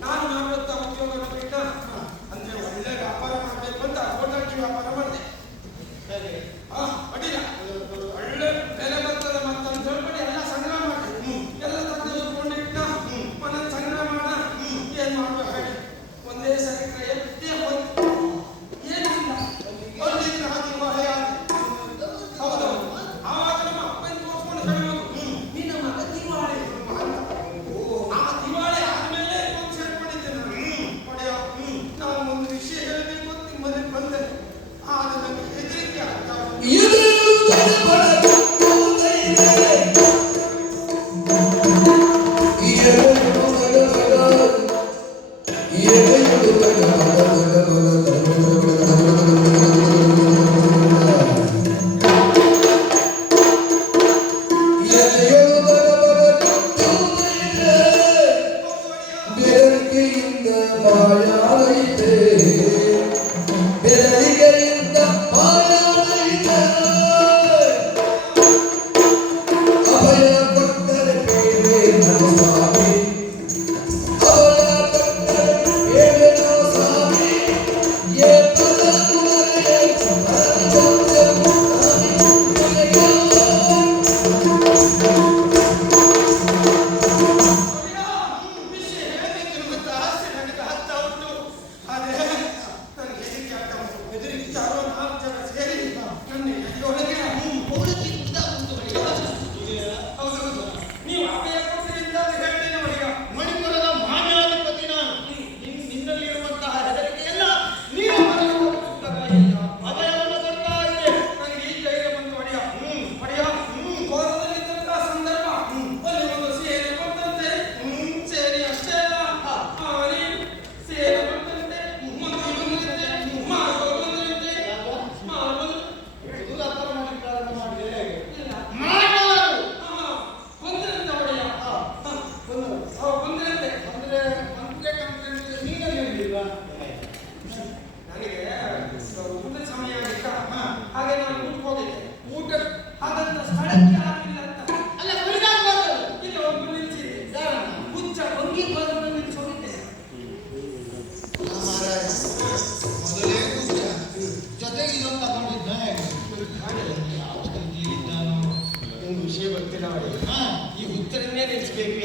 Oh. Pai.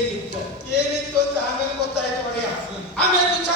ಏನಿತ್ತು ಏನಿತ್ತು ಅಂತ ಆಮೇಲೆ ಗೊತ್ತಾಯ್ತು ಆಮೇಲೆ